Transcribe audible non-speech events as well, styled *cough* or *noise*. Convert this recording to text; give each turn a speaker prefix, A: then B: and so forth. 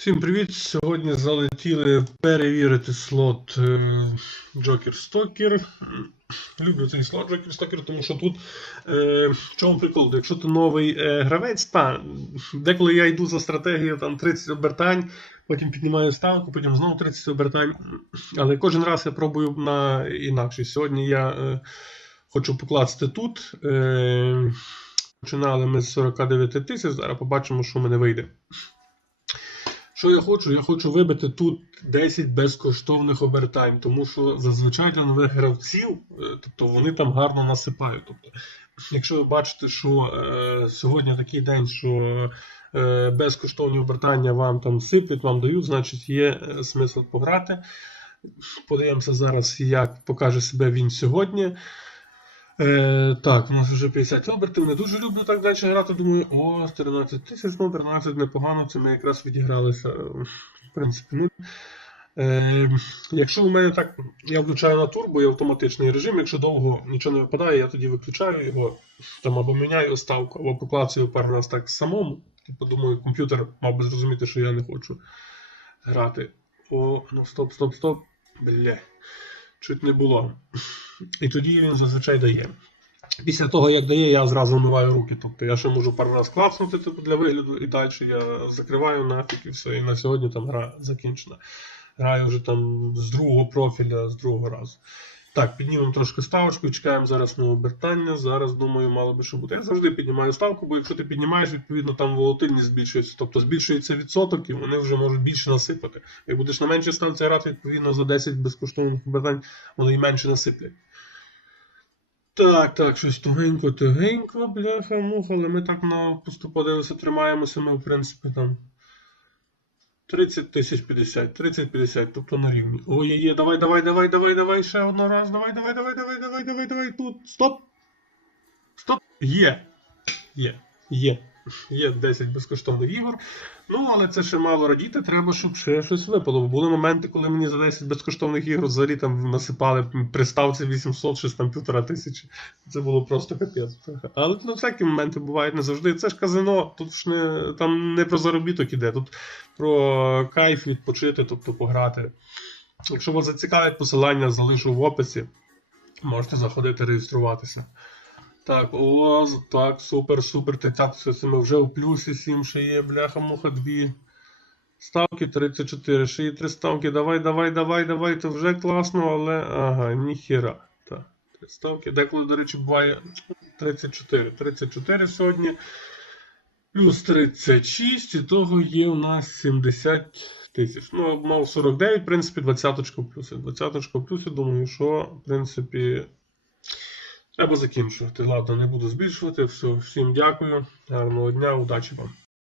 A: Всім привіт! Сьогодні залетіли перевірити слот е, Joker Stoker. *clears throat* Люблю цей слот Joker Stoker, тому що тут е, в чому прикол? Якщо ти новий е, гравець, та деколи я йду за стратегією там 30 обертань, потім піднімаю ставку, потім знову 30 обертань. Але кожен раз я пробую на інакше. Сьогодні я е, хочу покласти тут. Е, починали ми з 49 тисяч, зараз побачимо, що в мене вийде. Що я хочу? Я хочу вибити тут 10 безкоштовних обертань, тому що зазвичай для нових гравців, е, тобто вони там гарно насипають. Тобто, якщо ви бачите, що е, сьогодні такий день, що е, безкоштовні обертання вам там сиплять, вам дають, значить є е, смисл пограти. Подивимося зараз, як покаже себе він сьогодні. Е, так, у нас вже 50 обертів. Не дуже люблю так далі грати. Думаю, о, 13 тисяч, ну 13 непогано, це ми якраз відігралися. е, В принципі, ну. Е, якщо у мене так, я включаю на турбо і автоматичний режим, якщо довго нічого не випадає, я тоді виключаю його, там або міняю ставку, або поклацаю пару раз так самому. Типу, думаю, комп'ютер мав би зрозуміти, що я не хочу грати. О, ну стоп, стоп, стоп. Бля. Чуть не було. І тоді він зазвичай дає. Після того, як дає, я зразу вмиваю руки. Тобто я ще можу пару раз клацнути типу, для вигляду, і далі я закриваю нафіг і все. І на сьогодні там гра закінчена. Граю вже там з другого профіля, з другого разу. Так, піднімемо трошки ставочку чекаємо зараз на обертання. Зараз, думаю, мало би що бути. Я завжди піднімаю ставку, бо якщо ти піднімаєш, відповідно там волатильність збільшується. Тобто збільшується відсоток, і вони вже можуть більше насипати. Як будеш на меншій ставці грати, відповідно за 10 безкоштовних обертань, вони і менше насиплять. Так, так, щось тугенько, тугенько, бляха, муха, але ми так на пусту подивимося, тримаємося, ми, в принципі, там 30 тисяч 50, 30-50, тобто на рівні. Ой, є, є, давай, давай, давай, давай, давай, ще одного раз, давай, давай, давай, давай, давай, давай, давай, тут, стоп! Стоп! Є! Є, є. Є 10 безкоштовних ігор. Ну, але це ще мало радіти, треба, щоб ще щось випало. Бо були моменти, коли мені за 10 безкоштовних ігор взагалі там насипали приставці 800, щось там півтора тисячі. Це було просто капець. Але ну, всякі моменти бувають не завжди. Це ж казино, тут ж не, там не про заробіток іде, тут про кайф відпочити, тобто пограти. Якщо вас зацікавить посилання, залишу в описі. Можете заходити реєструватися. Так, о, так, супер, супер. Так, все, ми вже у плюсі 7 ще є, бляха, муха, 2. Ставки 34, ще є 3 ставки. Давай, давай, давай, давай. Це вже класно, але. Ага, ніхіра. Так, 3 ставки. Деколи, до речі, буває 34. 34 сьогодні. Плюс 36, і того є у нас 70 тисяч. Ну, мав 49, в принципі, 20 в плюсі. 20 в плюсі, думаю, що, в принципі. Треба закінчувати. Ладно, не буду збільшувати. Все, всім дякую. Гарного дня, удачі вам.